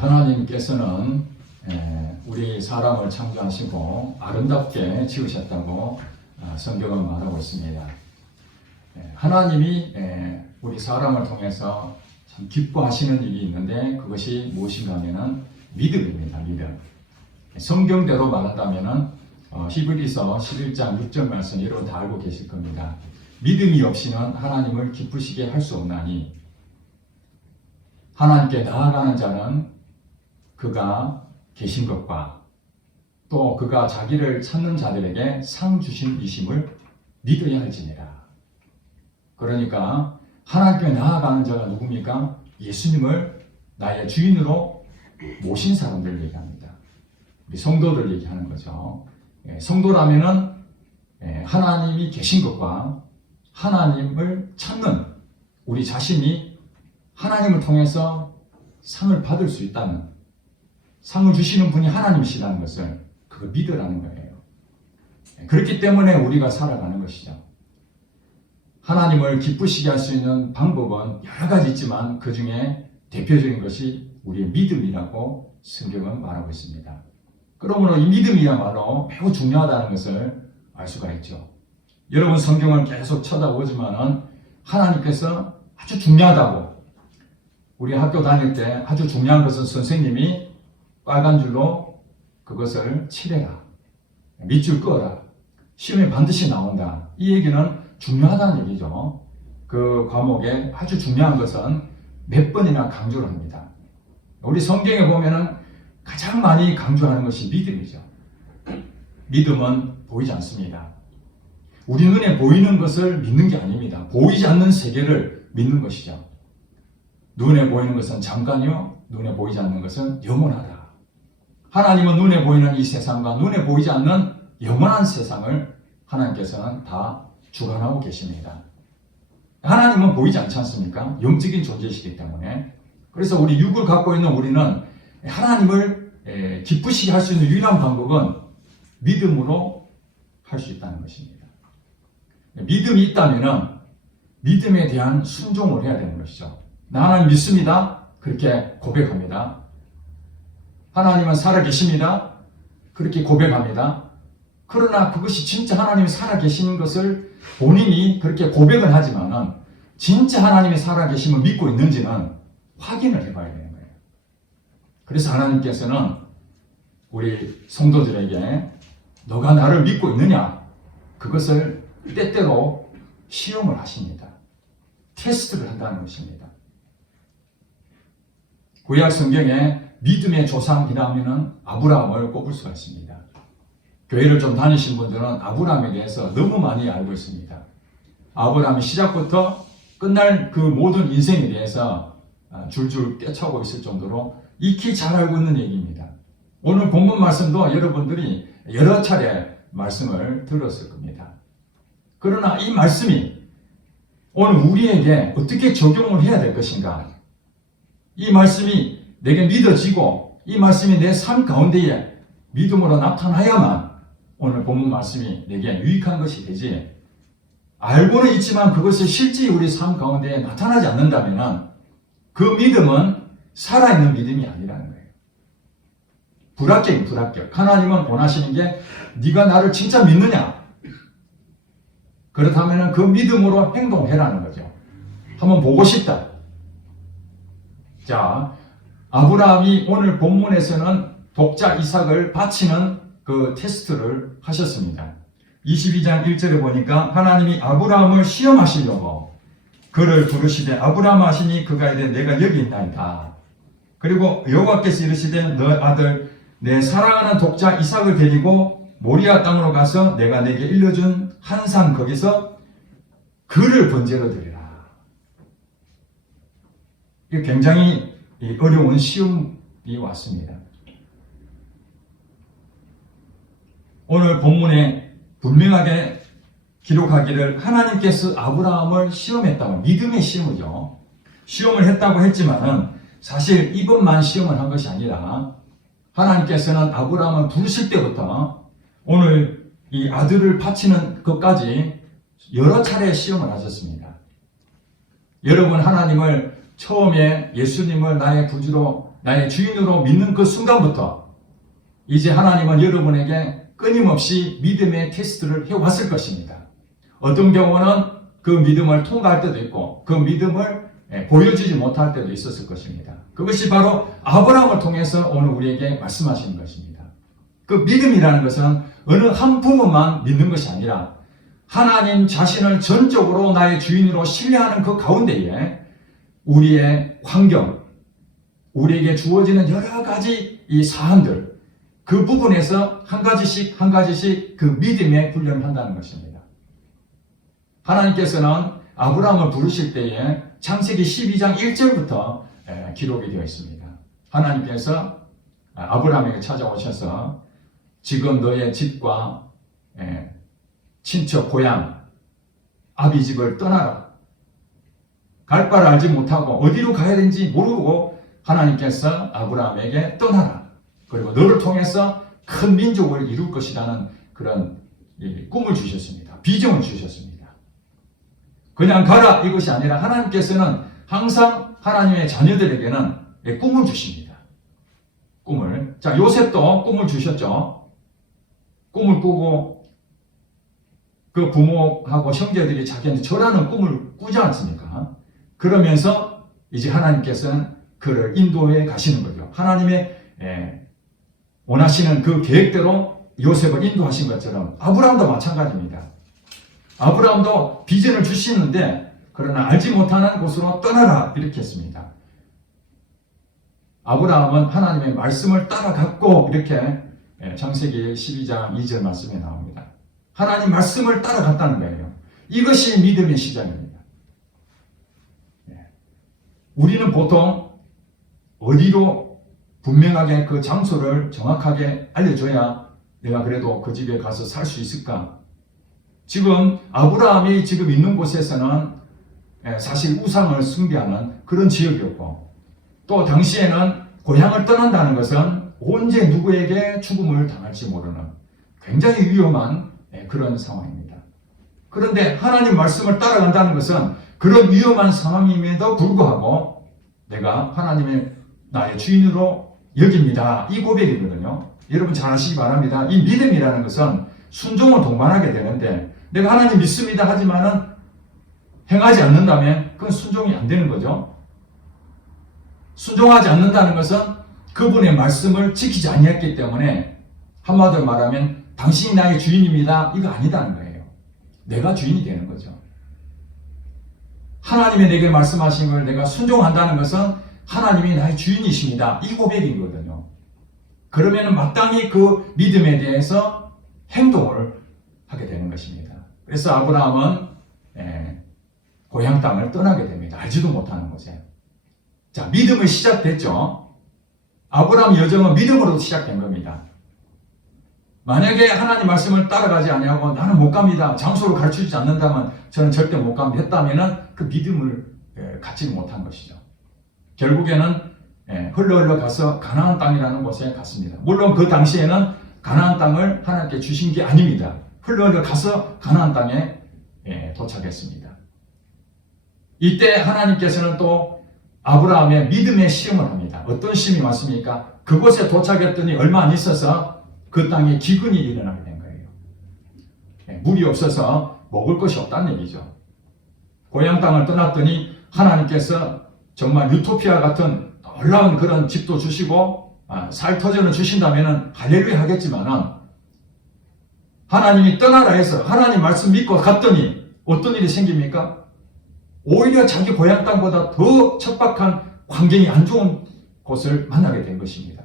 하나님께서는 우리 사람을 창조하시고 아름답게 지으셨다고 성경은 말하고 있습니다. 하나님이 우리 사람을 통해서 참 기뻐하시는 일이 있는데 그것이 무엇인가 하면은 믿음입니다. 믿음. 성경대로 말한다면은 히브리서 11장 6절 말씀 여러분 다 알고 계실 겁니다. 믿음이 없이는 하나님을 기쁘시게 할 수 없나니 하나님께 나아가는 자는 그가 계신 것과 또 그가 자기를 찾는 자들에게 상 주신 이심을 믿어야 할지니라. 그러니까 하나님께 나아가는 자가 누굽니까? 예수님을 나의 주인으로 모신 사람들 얘기합니다. 우리 성도들 얘기하는 거죠. 성도라면은 하나님이 계신 것과 하나님을 찾는 우리 자신이 하나님을 통해서 상을 받을 수 있다는, 상을 주시는 분이 하나님이시라는 것을 그거 믿으라는 거예요. 그렇기 때문에 우리가 살아가는 것이죠. 하나님을 기쁘시게 할 수 있는 방법은 여러 가지 있지만 그 중에 대표적인 것이 우리의 믿음이라고 성경은 말하고 있습니다. 그러므로 이 믿음이야말로 매우 중요하다는 것을 알 수가 있죠. 여러분 성경을 계속 쳐다보지만은 하나님께서 아주 중요하다고, 우리 학교 다닐 때 아주 중요한 것은 선생님이 빨간 줄로 그것을 칠해라, 밑줄 그어라, 시험에 반드시 나온다. 이 얘기는 중요하다는 얘기죠. 그 과목에 아주 중요한 것은 몇 번이나 강조를 합니다. 우리 성경에 보면은 가장 많이 강조하는 것이 믿음이죠. 믿음은 보이지 않습니다. 우리 눈에 보이는 것을 믿는 게 아닙니다. 보이지 않는 세계를 믿는 것이죠. 눈에 보이는 것은 잠깐이요, 눈에 보이지 않는 것은 영원하다. 하나님은 눈에 보이는 이 세상과 눈에 보이지 않는 영원한 세상을 하나님께서는 다 주관하고 계십니다. 하나님은 보이지 않지 않습니까? 영적인 존재이시기 때문에. 그래서 우리 육을 갖고 있는 우리는 하나님을 기쁘시게 할 수 있는 유일한 방법은 믿음으로 할 수 있다는 것입니다. 믿음이 있다면 믿음에 대한 순종을 해야 되는 것이죠. 나 하나님 믿습니다. 그렇게 고백합니다. 하나님은 살아계십니다. 그렇게 고백합니다. 그러나 그것이 진짜 하나님이 살아계시는 것을 본인이 그렇게 고백은 하지만은 진짜 하나님이 살아계심을 믿고 있는지는 확인을 해봐야 되는 거예요. 그래서 하나님께서는 우리 성도들에게 너가 나를 믿고 있느냐? 그것을 때때로 시험을 하십니다. 테스트를 한다는 것입니다. 구약 성경에 믿음의 조상이라면 아브라함을 꼽을 수가 있습니다. 교회를 좀 다니신 분들은 아브라함에 대해서 너무 많이 알고 있습니다. 아브라함이 시작부터 끝날 그 모든 인생에 대해서 줄줄 꿰차고 있을 정도로 익히 잘 알고 있는 얘기입니다. 오늘 본문 말씀도 여러분들이 여러 차례 말씀을 들었을 겁니다. 그러나 이 말씀이 오늘 우리에게 어떻게 적용을 해야 될 것인가? 이 말씀이 내게 믿어지고 이 말씀이 내 삶 가운데에 믿음으로 나타나야만 오늘 본문 말씀이 내게 유익한 것이 되지, 알고는 있지만 그것이 실제 우리 삶 가운데에 나타나지 않는다면 그 믿음은 살아있는 믿음이 아니라는 거예요. 불합격이에요. 불합격. 하나님은 원하시는 게 네가 나를 진짜 믿느냐? 그렇다면 그 믿음으로 행동해라는 거죠. 한번 보고 싶다. 자, 아브라함이 오늘 본문에서는 독자 이삭을 바치는 그 테스트를 하셨습니다. 22장 1절에 보니까 하나님이 아브라함을 시험하시려고 그를 부르시되 아브라함 하시니 그가 이르되 내가 여기 있나이다. 그리고 여호와께서 이르시되 너 아들 내 사랑하는 독자 이삭을 데리고 모리아 땅으로 가서 내가 내게 일러준 한 산 거기서 그를 번제로 드리라. 이게 굉장히 어려운 시험이 왔습니다. 오늘 본문에 분명하게 기록하기를 하나님께서 아브라함을 시험했다고, 믿음의 시험이죠. 시험을 했다고 했지만은 사실 이번만 시험을 한 것이 아니라 하나님께서는 아브라함을 부르실 때부터 오늘 이 아들을 바치는 것까지 여러 차례 시험을 하셨습니다. 여러분 하나님을 처음에 예수님을 나의 구주로 나의 주인으로 믿는 그 순간부터 이제 하나님은 여러분에게 끊임없이 믿음의 테스트를 해왔을 것입니다. 어떤 경우는 그 믿음을 통과할 때도 있고 그 믿음을 보여주지 못할 때도 있었을 것입니다. 그것이 바로 아브라함을 통해서 오늘 우리에게 말씀하시는 것입니다. 그 믿음이라는 것은 어느 한 부분만 믿는 것이 아니라 하나님 자신을 전적으로 나의 주인으로 신뢰하는 그 가운데에 우리의 환경, 우리에게 주어지는 여러 가지 이 사안들, 그 부분에서 한 가지씩 그 믿음의 훈련을 한다는 것입니다. 하나님께서는 아브라함을 부르실 때에 창세기 12장 1절부터 기록이 되어 있습니다. 하나님께서 아브라함에게 찾아오셔서 지금 너의 집과 친척, 고향, 아비 집을 떠나라. 갈 바를 알지 못하고 어디로 가야 되는지 모르고 하나님께서 아브라함에게 떠나라. 그리고 너를 통해서 큰 민족을 이룰 것이라는 그런 꿈을 주셨습니다. 비전을 주셨습니다. 그냥 가라 이것이 아니라 하나님께서는 항상 하나님의 자녀들에게는 꿈을 주십니다. 꿈을. 자, 요셉도 꿈을 주셨죠. 꿈을 꾸고 그 부모하고 형제들이 자기한테 절하는 꿈을 꾸지 않습니까? 그러면서 이제 하나님께서는 그를 인도해 가시는 거죠. 하나님의 원하시는 그 계획대로 요셉을 인도하신 것처럼 아브라함도 마찬가지입니다. 아브라함도 비전을 주시는데 그러나 알지 못하는 곳으로 떠나라 이렇게 했습니다. 아브라함은 하나님의 말씀을 따라갔고 이렇게 창세기 12장 2절 말씀에 나옵니다. 하나님 말씀을 따라갔다는 거예요. 이것이 믿음의 시작입니다. 우리는 보통 어디로 분명하게 그 장소를 정확하게 알려줘야 내가 그래도 그 집에 가서 살 수 있을까? 지금 아브라함이 지금 있는 곳에서는 사실 우상을 숭배하는 그런 지역이었고 또 당시에는 고향을 떠난다는 것은 언제 누구에게 죽음을 당할지 모르는 굉장히 위험한 그런 상황입니다. 그런데 하나님 말씀을 따라간다는 것은 그런 위험한 상황임에도 불구하고 내가 하나님의 나의 주인으로 여깁니다. 이 고백이거든요. 여러분 잘 아시기 바랍니다. 이 믿음이라는 것은 순종을 동반하게 되는데 내가 하나님 믿습니다 하지만은 행하지 않는다면 그건 순종이 안 되는 거죠. 순종하지 않는다는 것은 그분의 말씀을 지키지 아니했기 때문에 한마디로 말하면 당신이 나의 주인입니다. 이거 아니다는 거예요. 내가 주인이 되는 거죠. 하나님이 내게 말씀하신 걸 내가 순종한다는 것은 하나님이 나의 주인이십니다. 이 고백이거든요. 그러면 마땅히 그 믿음에 대해서 행동을 하게 되는 것입니다. 그래서 아브라함은 고향 땅을 떠나게 됩니다. 알지도 못하는 곳에. 자, 믿음이 시작됐죠. 아브라함 여정은 믿음으로 시작된 겁니다. 만약에 하나님 말씀을 따라가지 아니하고 나는 못 갑니다. 장소를 가르쳐주지 않는다면 저는 절대 못 갑니다 했다면은 그 믿음을 갖지 못한 것이죠. 결국에는 흘러 가서 가나안 땅이라는 곳에 갔습니다. 물론 그 당시에는 가나안 땅을 하나님께 주신 게 아닙니다. 흘러 가서 가나안 땅에 도착했습니다. 이때 하나님께서는 또 아브라함의 믿음의 시험을 합니다. 어떤 시험이 왔습니까? 그곳에 도착했더니 얼마 안 있어서 그 땅에 기근이 일어나게 된 거예요. 물이 없어서 먹을 것이 없다는 얘기죠. 고향 땅을 떠났더니 하나님께서 정말 유토피아 같은 놀라운 그런 집도 주시고 살터전을 주신다면 할렐루야 하겠지만은 하나님이 떠나라 해서 하나님 말씀 믿고 갔더니 어떤 일이 생깁니까? 오히려 자기 고향 땅보다 더 척박한 환경이 안 좋은 곳을 만나게 된 것입니다.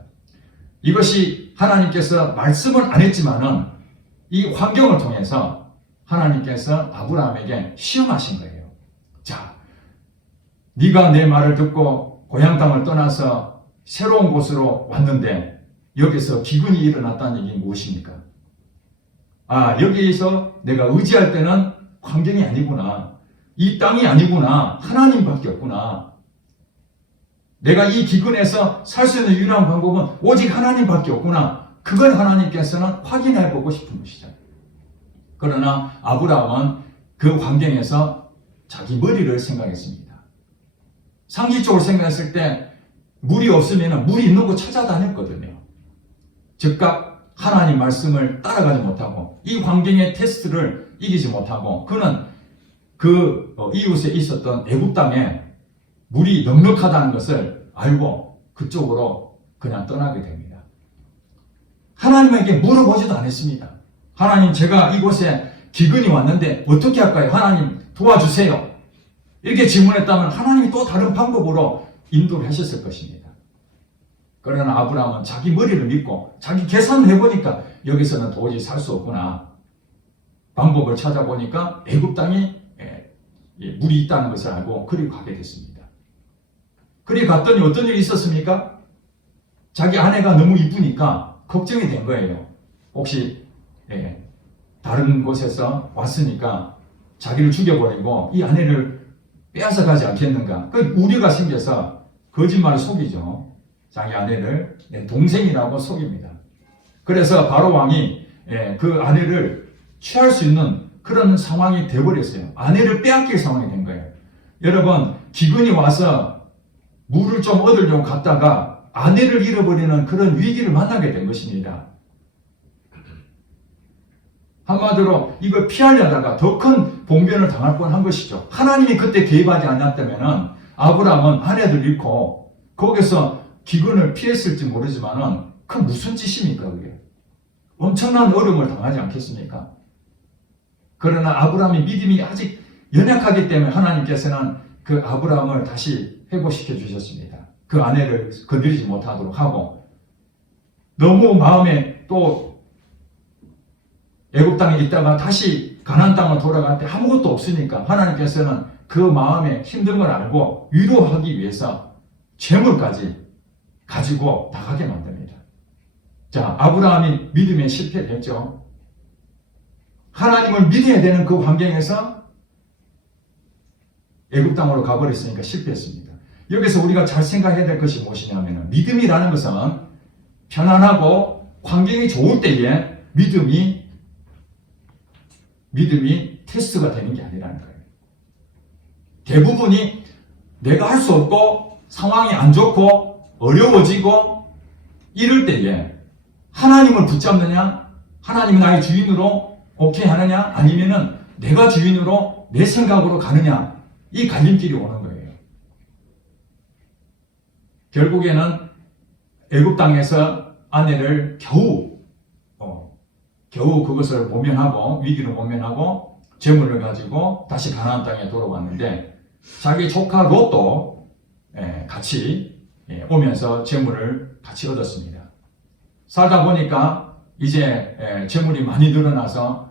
이것이 하나님께서 말씀은 안 했지만은 이 환경을 통해서 하나님께서 아브라함에게 시험하신 거예요. 자, 네가 내 말을 듣고 고향 땅을 떠나서 새로운 곳으로 왔는데 여기서 기근이 일어났다는 얘기 무엇입니까? 여기에서 내가 의지할 때는 환경이 아니구나. 이 땅이 아니구나. 하나님밖에 없구나. 내가 이 기근에서 살 수 있는 유일한 방법은 오직 하나님밖에 없구나. 그걸 하나님께서는 확인해 보고 싶은 것이죠. 그러나 아브라함은 그 환경에서 자기 머리를 생각했습니다. 상식적으로 생각했을 때 물이 없으면 물이 있는 곳 찾아다녔거든요. 즉각 하나님 말씀을 따라가지 못하고 이 환경의 테스트를 이기지 못하고 그는 그 이웃에 있었던 애굽 땅에 물이 넉넉하다는 것을 알고 그쪽으로 그냥 떠나게 됩니다. 하나님에게 물어보지도 않았습니다. 하나님, 제가 이곳에 기근이 왔는데 어떻게 할까요? 하나님 도와주세요. 이렇게 질문했다면 하나님이 또 다른 방법으로 인도를 하셨을 것입니다. 그러나 아브라함은 자기 머리를 믿고 자기 계산을 해보니까 여기서는 도저히 살 수 없구나. 방법을 찾아보니까 애굽 땅이 물이 있다는 것을 알고 그리 가게 됐습니다. 그리 갔더니 어떤 일이 있었습니까? 자기 아내가 너무 이쁘니까 걱정이 된 거예요. 혹시 다른 곳에서 왔으니까 자기를 죽여버리고 이 아내를 빼앗아 가지 않겠는가. 그 우려가 생겨서 거짓말을 속이죠. 자기 아내를 내 동생이라고 속입니다. 그래서 바로 왕이 그 아내를 취할 수 있는 그런 상황이 되어버렸어요. 아내를 빼앗길 상황이 된 거예요. 여러분, 기근이 와서 물을 좀 얻으려고 갔다가 아내를 잃어버리는 그런 위기를 만나게 된 것입니다. 한마디로 이걸 피하려다가 더 큰 봉변을 당할 뻔한 것이죠. 하나님이 그때 개입하지 않았다면 아브라함은 아내들 잃고 거기서 기근을 피했을지 모르지만은 그 무슨 짓입니까 그게? 엄청난 어려움을 당하지 않겠습니까? 그러나 아브라함의 믿음이 아직 연약하기 때문에 하나님께서는 그 아브라함을 다시 회복시켜 주셨습니다. 그 아내를 건드리지 못하도록 하고 너무 마음에 또 애굽 땅에 있다가 다시 가나안 땅으로 돌아갈 때 아무것도 없으니까 하나님께서는 그 마음에 힘든 걸 알고 위로하기 위해서 재물까지 가지고 나가게 만듭니다. 자, 아브라함이 믿음에 실패했죠. 하나님을 믿어야 되는 그 환경에서 애굽 땅으로 가버렸으니까 실패했습니다. 여기서 우리가 잘 생각해야 될 것이 무엇이냐면 믿음이라는 것은 편안하고 환경이 좋을 때에 믿음이 테스트가 되는 게 아니라는 거예요. 대부분이 내가 할 수 없고 상황이 안 좋고 어려워지고 이럴 때에 하나님을 붙잡느냐, 하나님은 나의 주인으로 오케이 하느냐, 아니면은 내가 주인으로 내 생각으로 가느냐, 이 갈림길이 오는 거예요. 결국에는 애굽 땅에서 아내를 겨우 그것을 모면하고 위기를 모면하고 재물을 가지고 다시 가나안 땅에 돌아왔는데 자기 조카 롯도 같이 오면서 재물을 같이 얻었습니다. 살다 보니까 이제 재물이 많이 늘어나서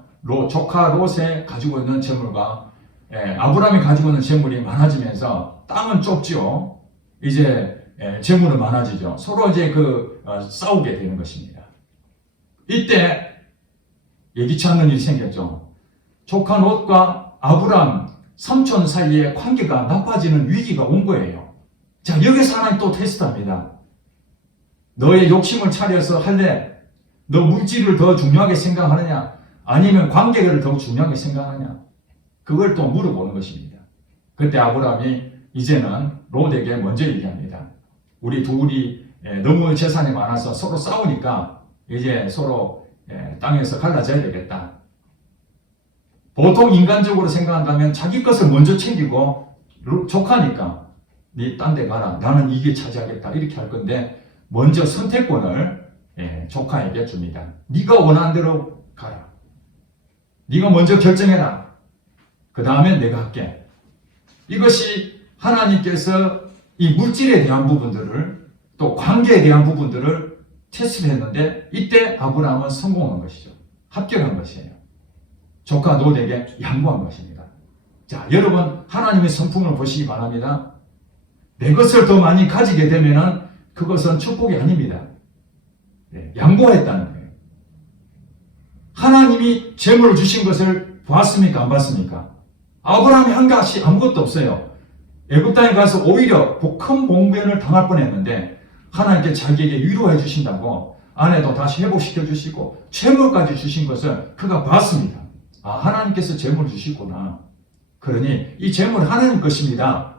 조카 롯에 가지고 있는 재물과 아브라함이 가지고 있는 재물이 많아지면서 땅은 좁죠. 이제 재물은 많아지죠. 서로 이제 싸우게 되는 것입니다. 이때 예기치 않는 일이 생겼죠. 조카 롯과 아브라함 삼촌 사이의 관계가 나빠지는 위기가 온 거예요. 자, 여기서 하나님 또 테스트합니다. 너의 욕심을 차려서 할래? 너 물질을 더 중요하게 생각하느냐? 아니면 관계를 더 중요하게 생각하느냐? 그걸 또 물어보는 것입니다. 그때 아브라함이 이제는 롯에게 먼저 얘기합니다. 우리 둘이 너무 재산이 많아서 서로 싸우니까 이제 서로 땅에서 갈라져야 되겠다. 보통 인간적으로 생각한다면 자기 것을 먼저 챙기고 조카니까 네 딴 데 가라. 나는 이게 차지하겠다. 이렇게 할 건데 먼저 선택권을 조카에게 줍니다. 네가 원하는 대로 가라. 네가 먼저 결정해라. 그 다음에 내가 할게. 이것이 하나님께서 이 물질에 대한 부분들을 또 관계에 대한 부분들을 테스트를 했는데 이때 아브라함은 성공한 것이죠. 합격한 것이에요. 조카 롯에게 양보한 것입니다. 자, 여러분 하나님의 성품을 보시기 바랍니다. 내 것을 더 많이 가지게 되면은 그것은 축복이 아닙니다. 양보했다는 거예요. 하나님이 재물을 주신 것을 봤습니까? 안 봤습니까? 아브라함이 한 것이 아무것도 없어요. 애굽 땅에 가서 오히려 큰 봉변을 당할 뻔했는데 하나님께 자기에게 위로해 주신다고 아내도 다시 회복시켜 주시고 재물까지 주신 것을 그가 봤습니다. 아, 하나님께서 재물을 주시구나. 그러니 이 재물은 하나님 것입니다.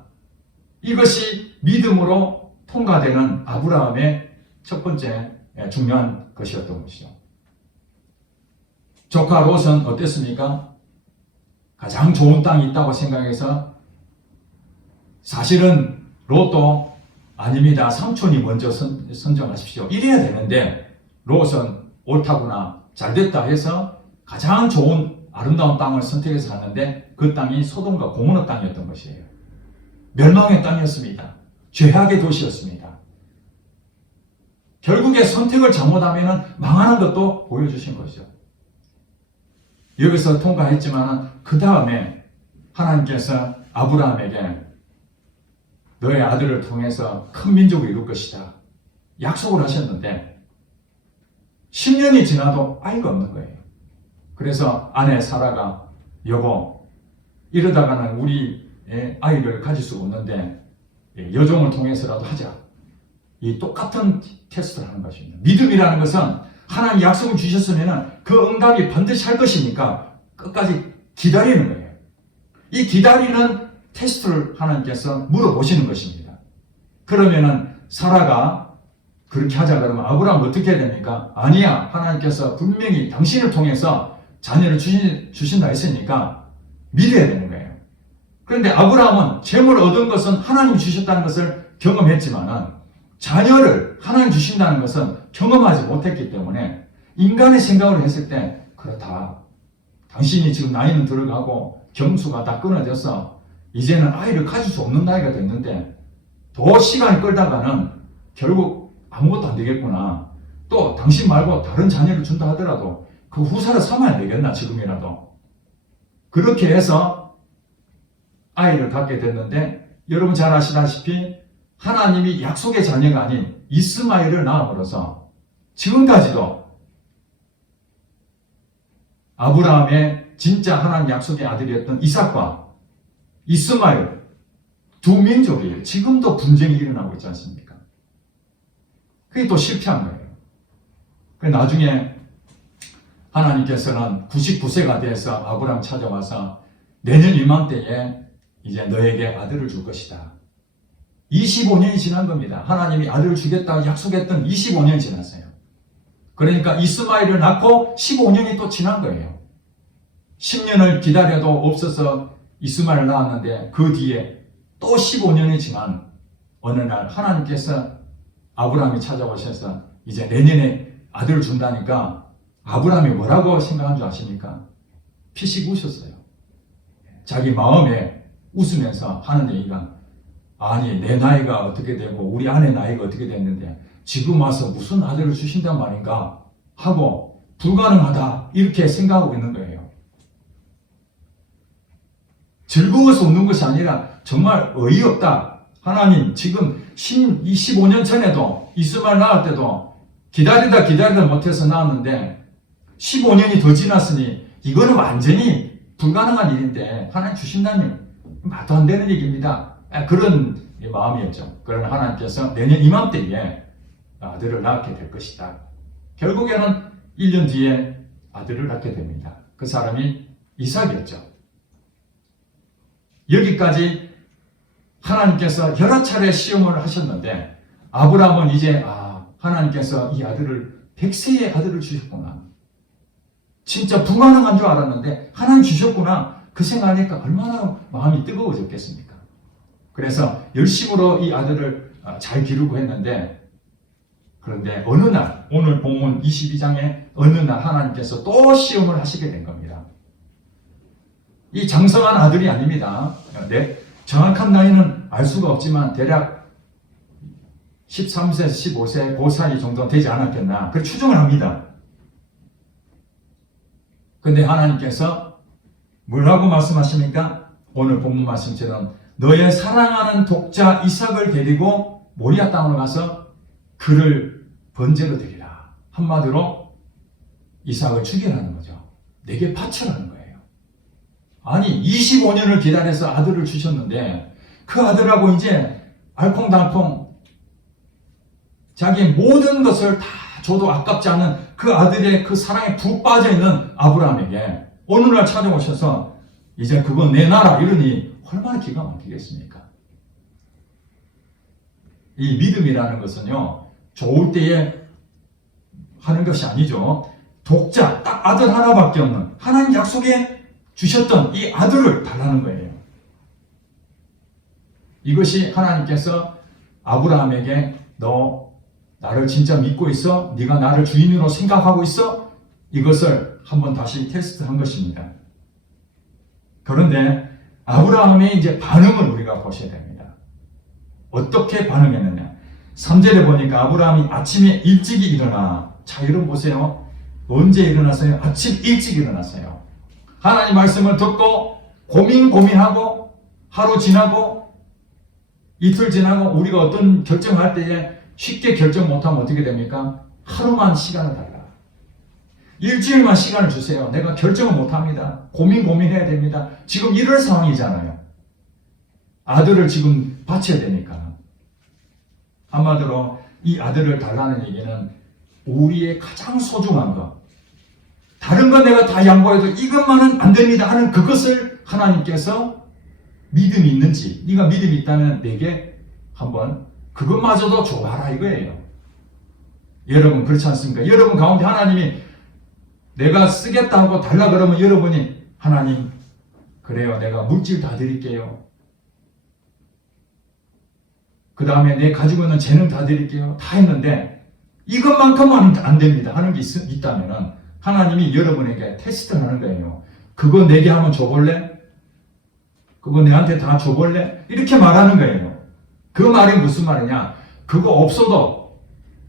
이것이 믿음으로 통과되는 아브라함의 첫 번째 중요한 것이었던 것이죠. 조카 롯은 어땠습니까? 가장 좋은 땅이 있다고 생각해서 사실은 롯도 아닙니다. 삼촌이 먼저 선정하십시오. 이래야 되는데 롯은 옳다구나 잘됐다 해서 가장 좋은 아름다운 땅을 선택해서 갔는데 그 땅이 소돔과 고모라 땅이었던 것이에요. 멸망의 땅이었습니다. 죄악의 도시였습니다. 결국에 선택을 잘못하면 망하는 것도 보여주신 것이죠. 여기서 통과했지만 그 다음에 하나님께서 아브라함에게 너의 아들을 통해서 큰 민족을 이룰 것이다 약속을 하셨는데 10년이 지나도 아이가 없는 거예요. 그래서 아내 사라가 여보 이러다가는 우리 아이를 가질 수가 없는데 여종을 통해서라도 하자. 이 똑같은 테스트를 하는 것입니다. 믿음이라는 것은 하나님 약속을 주셨으면 그 응답이 반드시 할 것이니까 끝까지 기다리는 거예요. 이 기다리는 테스트를 하나님께서 물어보시는 것입니다. 그러면은 사라가 그렇게 하자 그러면 아브라함 어떻게 해야 됩니까? 아니야. 하나님께서 분명히 당신을 통해서 자녀를 주신다 했으니까 믿어야 되는 거예요. 그런데 아브라함은 재물을 얻은 것은 하나님 주셨다는 것을 경험했지만은 자녀를 하나님 주신다는 것은 경험하지 못했기 때문에 인간의 생각을 했을 때 그렇다. 당신이 지금 나이는 들어가고 경수가 다 끊어져서 이제는 아이를 가질 수 없는 나이가 됐는데 더 시간이 끌다가는 결국 아무것도 안 되겠구나. 또 당신 말고 다른 자녀를 준다 하더라도 그 후사를 삼아야 되겠나 지금이라도. 그렇게 해서 아이를 갖게 됐는데 여러분 잘 아시다시피 하나님이 약속의 자녀가 아닌 이스마엘을 낳음으로써 지금까지도 아브라함의 진짜 하나님 약속의 아들이었던 이삭과 이스마엘 두 민족이 지금도 분쟁이 일어나고 있지 않습니까? 그게 또 실패한 거예요. 나중에 하나님께서는 99세가 돼서 아브라함 찾아와서 내년 이맘때에 이제 너에게 아들을 줄 것이다. 25년이 지난 겁니다. 하나님이 아들을 주겠다고 약속했던 25년이 지났어요. 그러니까 이스마엘을 낳고 15년이 또 지난 거예요. 10년을 기다려도 없어서 이스마엘을 낳았는데 그 뒤에 또 15년이 지난 어느 날 하나님께서 아브라함이 찾아오셔서 이제 내년에 아들을 준다니까 아브라함이 뭐라고 생각한 줄 아십니까? 피식 웃었어요. 자기 마음에 웃으면서 하는 얘기가 아니 내 나이가 어떻게 되고 우리 아내 나이가 어떻게 됐는데 지금 와서 무슨 아들을 주신단 말인가 하고 불가능하다 이렇게 생각하고 있는 거예요. 즐거워서 웃는 것이 아니라 정말 어이없다. 하나님 지금 25년 전에도 이스마엘 낳을 때도 기다리다 못해서 낳았는데 15년이 더 지났으니 이거는 완전히 불가능한 일인데 하나님 주신다니 말도 안 되는 얘기입니다. 그런 마음이었죠. 그러나 하나님께서 내년 이맘때에 아들을 낳게 될 것이다. 결국에는 1년 뒤에 아들을 낳게 됩니다. 그 사람이 이삭이었죠. 여기까지 하나님께서 여러 차례 시험을 하셨는데 아브라함은 이제 하나님께서 이 아들을 100세의 아들을 주셨구나. 진짜 불가능한 줄 알았는데 하나님 주셨구나. 그 생각하니까 얼마나 마음이 뜨거워졌겠습니까? 그래서 열심으로 이 아들을 잘 기르고 했는데 그런데 어느 날 오늘 본문 22장에 어느 날 하나님께서 또 시험을 하시게 된 겁니다. 이 장성한 아들이 아닙니다. 정확한 나이는 알 수가 없지만 대략 13세, 15세 그 사이 정도 되지 않았겠나 그렇게 추정을 합니다. 근데 하나님께서 뭐라고 말씀하십니까? 오늘 본문 말씀처럼 너의 사랑하는 독자 이삭을 데리고 모리아 땅으로 가서 그를 번제로 드리라. 한마디로 이삭을 죽이라는 거죠. 내게 바치라는 거예요. 아니 25년을 기다려서 아들을 주셨는데 그 아들하고 이제 알콩달콩 자기 모든 것을 다 줘도 아깝지 않은 그 아들의 그 사랑에 푹 빠져있는 아브라함에게 어느 날 찾아오셔서 이제 그건 내놔라 이러니 얼마나 기가 막히겠습니까? 이 믿음이라는 것은요, 좋을 때에 하는 것이 아니죠. 독자, 딱 아들 하나밖에 없는 하나님 약속에 주셨던 이 아들을 달라는 거예요. 이것이 하나님께서 아브라함에게 너 나를 진짜 믿고 있어? 네가 나를 주인으로 생각하고 있어? 이것을 한번 다시 테스트한 것입니다. 그런데 아브라함의 이제 반응을 우리가 보셔야 됩니다. 어떻게 반응했느냐? 3절에 보니까 아브라함이 아침에 일찍 일어나. 자, 여러분 보세요. 언제 일어났어요? 아침 일찍 일어났어요. 하나님 말씀을 듣고 고민하고 하루 지나고 이틀 지나고 우리가 어떤 결정할 때에 쉽게 결정 못하면 어떻게 됩니까? 하루만 시간을 달라. 일주일만 시간을 주세요. 내가 결정을 못합니다. 고민해야 됩니다. 지금 이럴 상황이잖아요. 아들을 지금 바쳐야 되니까. 한마디로 이 아들을 달라는 얘기는 우리의 가장 소중한 것, 다른 건 내가 다 양보해도 이것만은 안 됩니다 하는 그것을 하나님께서 믿음이 있는지, 네가 믿음이 있다면 내게 한번 그것마저도 줘봐라 이거예요. 여러분 그렇지 않습니까? 여러분 가운데 하나님이 내가 쓰겠다 하고 달라 그러면 여러분이 하나님 그래요, 내가 물질 다 드릴게요. 그 다음에 내 가지고 있는 재능 다 드릴게요. 다 했는데 이것만큼은 안 됩니다 하는 게 있다면 하나님이 여러분에게 테스트하는 거예요. 그거 내게 한번 줘볼래? 그거 내한테 다 줘볼래? 이렇게 말하는 거예요. 그 말이 무슨 말이냐? 그거 없어도,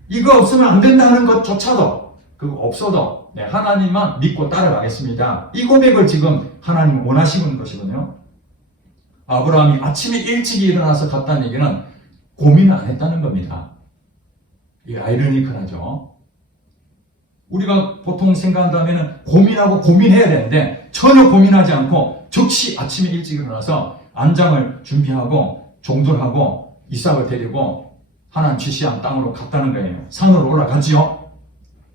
이거 없으면 안 된다는 것조차도, 그거 없어도 하나님만 믿고 따라가겠습니다. 이 고백을 지금 하나님 원하시는 것이거든요. 아브라함이 아침에 일찍 일어나서 갔다는 얘기는 고민을 안 했다는 겁니다. 이게 아이러니컬하죠. 우리가 보통 생각한다면 고민하고 고민해야 되는데 전혀 고민하지 않고 즉시 아침에 일찍 일어나서 안장을 준비하고 종돌하고 이삭을 데리고 하나님 지시한 땅으로 갔다는 거예요. 산으로 올라가지요.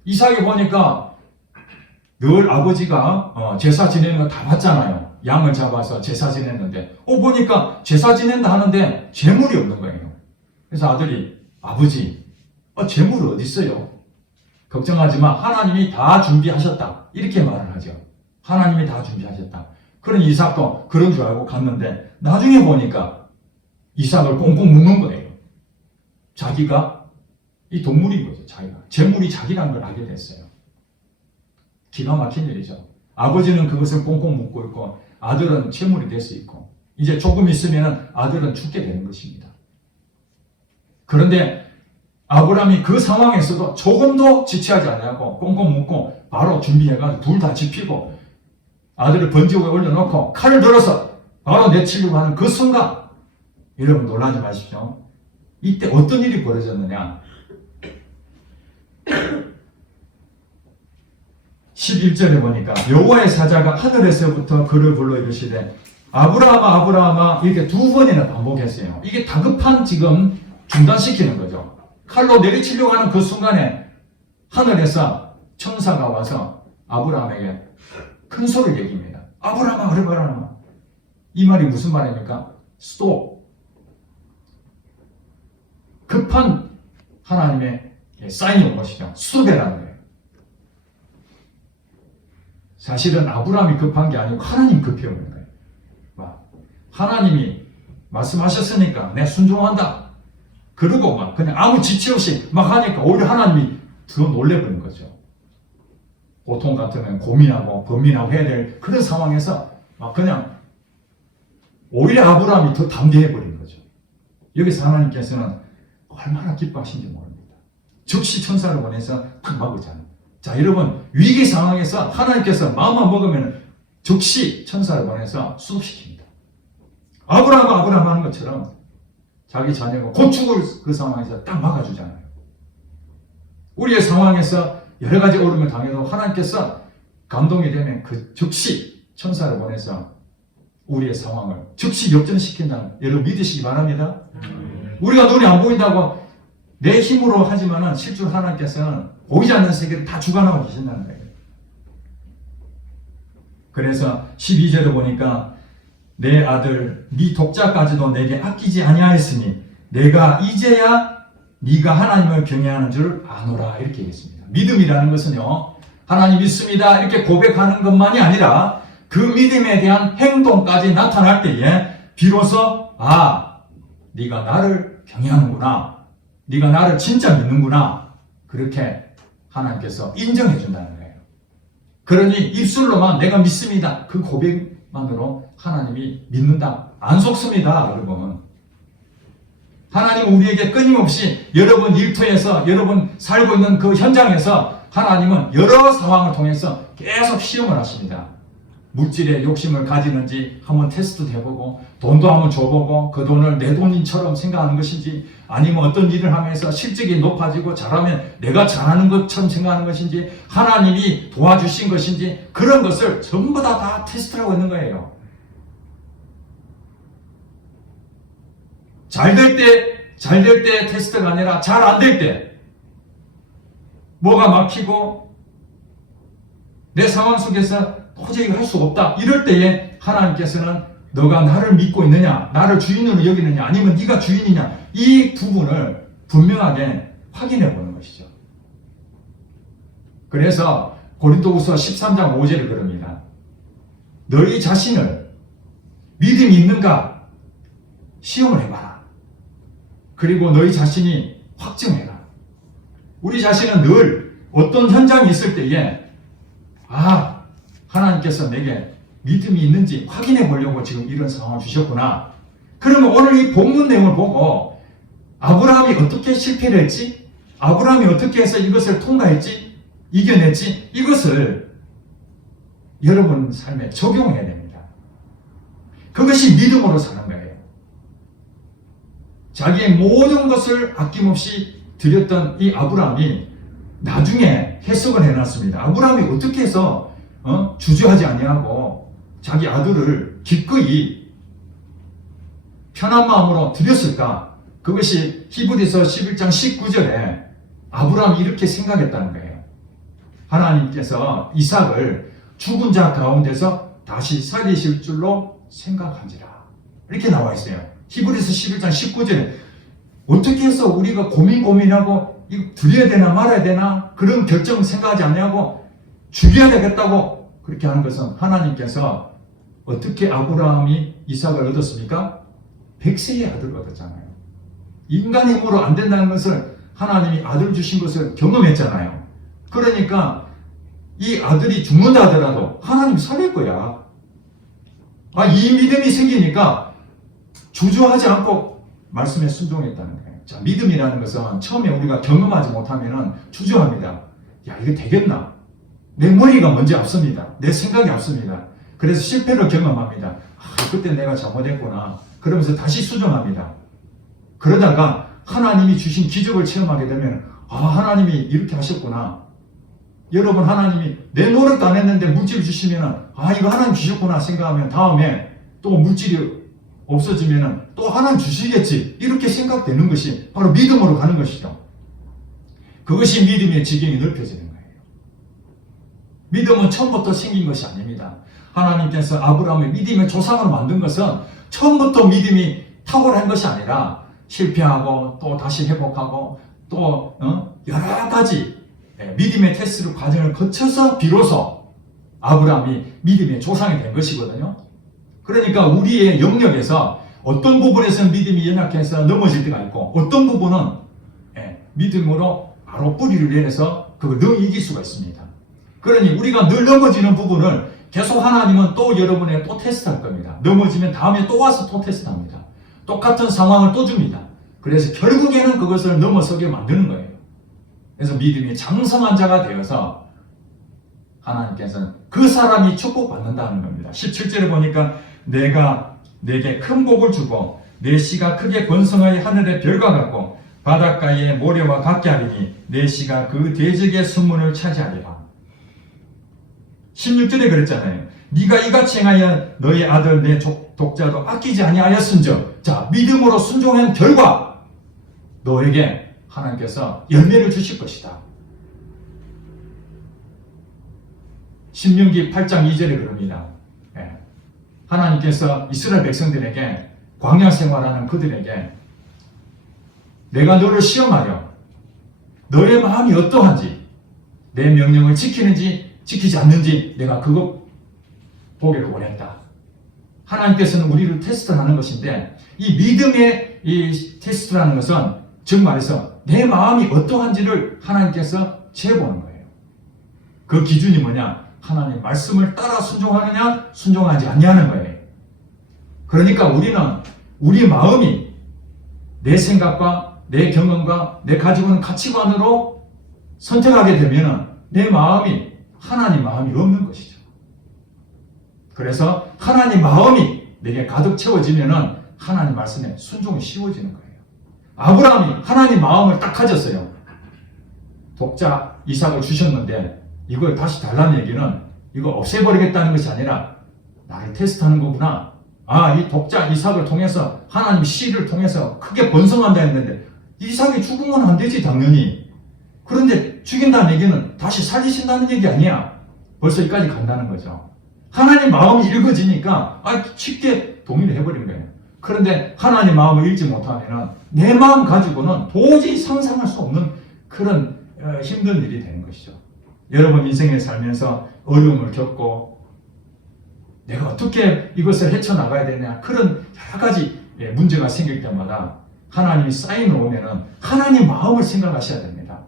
이삭이 보니까 늘 아버지가 제사 지내는 거 다 봤잖아요. 양을 잡아서 제사 지냈는데 보니까 제사 지낸다 하는데 재물이 없는 거예요. 그래서 아들이 아버지 재물이 어디 있어요? 걱정하지 마. 하나님이 다 준비하셨다. 이렇게 말을 하죠. 하나님이 다 준비하셨다. 그런 이삭도 그런 줄 알고 갔는데 나중에 보니까 이삭을 꽁꽁 묶는 거예요. 자기가 이 동물인 거죠. 자기가. 재물이 자기라는 걸 알게 됐어요. 기가 막힌 일이죠. 아버지는 그것을 꽁꽁 묶고 있고 아들은 재물이 될 수 있고 이제 조금 있으면 아들은 죽게 되는 것입니다. 그런데 아브라함이 그 상황에서도 조금도 지체하지 않냐고 꽁꽁 묶고 바로 준비해가지고 불 다 지피고 아들을 번지 위에 올려놓고 칼을 들어서 바로 내치려고 하는 그 순간 여러분 놀라지 마십시오. 이때 어떤 일이 벌어졌느냐? 11절에 보니까 여호와의 사자가 하늘에서부터 그를 불러 이르시되 아브라함아 아브라함아 이렇게 두 번이나 반복했어요. 이게 다급한 지금 중단시키는 거죠. 칼로 내리치려고 하는 그 순간에 하늘에서 천사가 와서 아브라함에게 큰 소리를 얘기합니다. 아브라함아 아브라함아. 이 말이 무슨 말입니까? 스톱. 급한 하나님의 사인이 온 것이죠. 스톱이라는 거예요. 사실은 아브라함이 급한 게 아니고 하나님 급해오는 거예요. 하나님이 말씀하셨으니까 내 순종한다. 그러고 막 그냥 아무 지체 없이 막 하니까 오히려 하나님이 더 놀래버린 거죠. 보통 같으면 고민하고 범민하고 해야 될 그런 상황에서 막 그냥 오히려 아브라함이 더 담대해버린 거죠. 여기서 하나님께서는 얼마나 기뻐하신지 모릅니다. 즉시 천사를 보내서 탁 막으잖아요. 자, 여러분 위기 상황에서 하나님께서 마음만 먹으면 즉시 천사를 보내서 수습시킵니다. 아브라함 하는 것처럼 자기 자녀가 곧 죽을 그 상황에서 딱 막아주잖아요. 우리의 상황에서 여러 가지 어려움을 당해도 하나님께서 감동이 되면 그 즉시 천사를 보내서 우리의 상황을 즉시 역전시킨다는 여러분 믿으시기 바랍니다. 우리가 눈이 안 보인다고 내 힘으로 하지만은 실제로 하나님께서는 보이지 않는 세계를 다 주관하고 계신다는 거예요. 그래서 12절에 보니까 내 아들 네 독자까지도 내게 아끼지 아니하였으니 내가 이제야 네가 하나님을 경외하는 줄 아노라 이렇게 얘기했습니다. 믿음이라는 것은요, 하나님 믿습니다 이렇게 고백하는 것만이 아니라 그 믿음에 대한 행동까지 나타날 때에 비로소 네가 나를 경외하는구나, 네가 나를 진짜 믿는구나, 그렇게 하나님께서 인정해 준다는 거예요. 그러니 입술로만 내가 믿습니다 그 고백만으로 하나님이 믿는다 안 속습니다. 여러분, 하나님은 우리에게 끊임없이 여러분 일터에서 여러분 살고 있는 그 현장에서 하나님은 여러 상황을 통해서 계속 시험을 하십니다. 물질에 욕심을 가지는지 한번 테스트도 해보고, 돈도 한번 줘보고, 그 돈을 내 돈인처럼 생각하는 것인지, 아니면 어떤 일을 하면서 실적이 높아지고 잘하면 내가 잘하는 것처럼 생각하는 것인지, 하나님이 도와주신 것인지, 그런 것을 전부 다 테스트하고 있는 거예요. 잘 될 때 테스트가 아니라 잘 안 될 때, 뭐가 막히고 내 상황 속에서 도저히 할 수가 없다 이럴 때에 하나님께서는 너가 나를 믿고 있느냐, 나를 주인으로 여기느냐, 아니면 네가 주인이냐, 이 부분을 분명하게 확인해 보는 것이죠. 그래서 고린도후서 13장 5절에 그럽니다. 너희 자신을 믿음이 있는가 시험을 해봐라. 그리고 너희 자신이 확증해라. 우리 자신은 늘 어떤 현장이 있을 때에 하나님께서 내게 믿음이 있는지 확인해 보려고 지금 이런 상황을 주셨구나. 그러면 오늘 이 본문 내용을 보고 아브라함이 어떻게 실패를 했지? 아브라함이 어떻게 해서 이것을 통과했지? 이겨냈지? 이것을 여러분 삶에 적용해야 됩니다. 그것이 믿음으로 사는 거예요. 자기의 모든 것을 아낌없이 드렸던 이 아브라함이 나중에 해석을 해놨습니다. 아브라함이 어떻게 해서 주저하지 아니하고 자기 아들을 기꺼이 편한 마음으로 드렸을까? 그것이 히브리서 11장 19절에 아브라함이 이렇게 생각했다는 거예요. 하나님께서 이삭을 죽은 자 가운데서 다시 살리실 줄로 생각한지라. 이렇게 나와 있어요. 히브리서 11장 19절에 어떻게 해서 우리가 고민하고 이거 드려야 되나 말아야 되나 그런 결정 생각하지 않냐고 죽여야 되겠다고 그렇게 하는 것은 하나님께서 어떻게 아브라함이 이삭을 얻었습니까? 100세의 아들을 얻었잖아요. 인간의 힘으로 안 된다는 것을 하나님이 아들 주신 것을 경험했잖아요. 그러니까 이 아들이 죽는다 하더라도 하나님 살릴 거야. 이 믿음이 생기니까 주저하지 않고 말씀에 순종했다는 거예요. 자, 믿음이라는 것은 처음에 우리가 경험하지 못하면 주저합니다. 야, 이게 되겠나? 내 머리가 먼저 앞섭니다. 내 생각이 앞섭니다. 그래서 실패를 경험합니다. 그때 내가 잘못했구나. 그러면서 다시 수정합니다. 그러다가 하나님이 주신 기적을 체험하게 되면 하나님이 이렇게 하셨구나. 여러분, 하나님이 내 노력도 안 했는데 물질을 주시면 이거 하나님 주셨구나 생각하면 다음에 또 물질이 없어지면 또 하나님 주시겠지 이렇게 생각되는 것이 바로 믿음으로 가는 것이죠. 그것이 믿음의 지경이 넓혀지는 거예요. 믿음은 처음부터 생긴 것이 아닙니다. 하나님께서 아브라함의 믿음의 조상으로 만든 것은 처음부터 믿음이 탁월한 것이 아니라 실패하고 또 다시 회복하고 또 여러 가지 믿음의 테스트 과정을 거쳐서 비로소 아브라함이 믿음의 조상이 된 것이거든요. 그러니까 우리의 영역에서 어떤 부분에서는 믿음이 연약해서 넘어질 때가 있고 어떤 부분은 믿음으로 바로 뿌리를 내려서 그걸 늘 이길 수가 있습니다. 그러니 우리가 늘 넘어지는 부분을 계속 하나님은 또 여러분의 또 테스트할 겁니다. 넘어지면 다음에 또 와서 또 테스트합니다. 똑같은 상황을 또 줍니다. 그래서 결국에는 그것을 넘어서게 만드는 거예요. 그래서 믿음이 장성한 자가 되어서 하나님께서는 그 사람이 축복받는다는 겁니다. 17절에 보니까 내가 내게 큰 복을 주고 내 씨가 크게 번성하여 하늘의 별과 같고 바닷가의 모래와 같게 하리니 내 씨가 그 대적의 순문을 차지하리라. 16절에 그랬잖아요. 네가 이같이 행하여 너의 아들 내 독자도 아끼지 아니하였은즉 자, 믿음으로 순종한 결과 너에게 하나님께서 열매를 주실 것이다. 신명기 8장 2절에 그럽니다. 하나님께서 이스라엘 백성들에게 광야 생활하는 그들에게 내가 너를 시험하여 너의 마음이 어떠한지, 내 명령을 지키는지 지키지 않는지 내가 그거 보기를 원했다. 하나님께서는 우리를 테스트하는 것인데, 이 믿음의 이 테스트라는 것은 즉 말해서 내 마음이 어떠한지를 하나님께서 재보는 거예요. 그 기준이 뭐냐? 하나님 말씀을 따라 순종하느냐 순종하지 않냐는 거예요. 그러니까 우리는 우리 마음이 내 생각과 내 경험과 내 가지고 있는 가치관으로 선택하게 되면 내 마음이 하나님 마음이 없는 것이죠. 그래서 하나님 마음이 내게 가득 채워지면 하나님 말씀에 순종이 쉬워지는 거예요. 아브라함이 하나님 마음을 딱 가졌어요. 독자 이삭을 주셨는데 이걸 다시 달라는 얘기는 이거 없애버리겠다는 것이 아니라 나를 테스트하는 거구나. 아, 이 독자 이삭을 통해서 하나님 씨를 통해서 크게 번성한다 했는데 이삭이 죽으면 안 되지 당연히. 그런데 죽인다는 얘기는 다시 살리신다는 얘기 아니야. 벌써 여기까지 간다는 거죠. 하나님 마음이 읽어지니까 쉽게 동의를 해버린 거예요. 그런데 하나님 마음을 읽지 못하면 내 마음 가지고는 도저히 상상할 수 없는 그런 힘든 일이 되는 것이죠. 여러분 인생에 살면서 어려움을 겪고 내가 어떻게 이것을 헤쳐나가야 되냐 그런 여러 가지 문제가 생길 때마다 하나님이 사인을 오면은 하나님 마음을 생각하셔야 됩니다.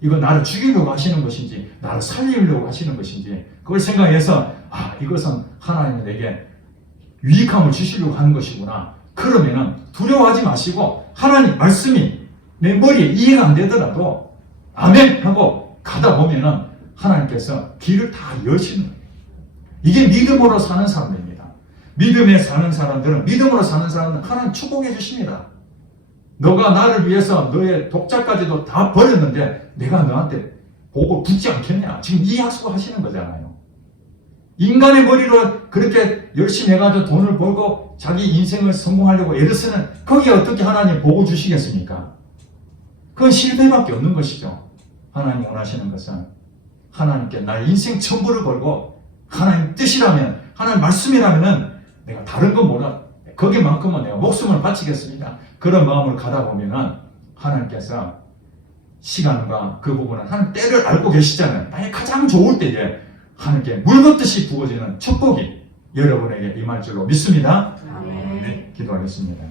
이거 나를 죽이려고 하시는 것인지 나를 살리려고 하시는 것인지 그걸 생각해서 이것은 하나님이 내게 유익함을 주시려고 하는 것이구나. 그러면은 두려워하지 마시고 하나님 말씀이 내 머리에 이해가 안 되더라도 아멘 하고 가다 보면은 하나님께서 길을 다 여시는 거예요. 이게 믿음으로 사는 사람입니다. 믿음에 사는 사람들은 믿음으로 사는 사람은 하나님 축복해 주십니다. 너가 나를 위해서 너의 독자까지도 다 버렸는데 내가 너한테 복을 붓지 않겠냐. 지금 이 약속을 하시는 거잖아요. 인간의 머리로 그렇게 열심히 해가지고 돈을 벌고 자기 인생을 성공하려고 애를 쓰는 거기에 어떻게 하나님 복을 주시겠습니까? 그건 실패밖에 없는 것이죠. 하나님 원하시는 것은 하나님께 나의 인생 전부를 걸고 하나님 뜻이라면 하나님 말씀이라면 내가 다른 건 몰라. 거기만큼은 내가 목숨을 바치겠습니다. 그런 마음으로 가다 보면은 하나님께서 시간과 그 부분은 하나님 때를 알고 계시잖아요. 나의 가장 좋을 때에 하나님께 물붓듯이 부어지는 축복이 여러분에게 임할 줄로 믿습니다. 아멘. 네, 기도하겠습니다.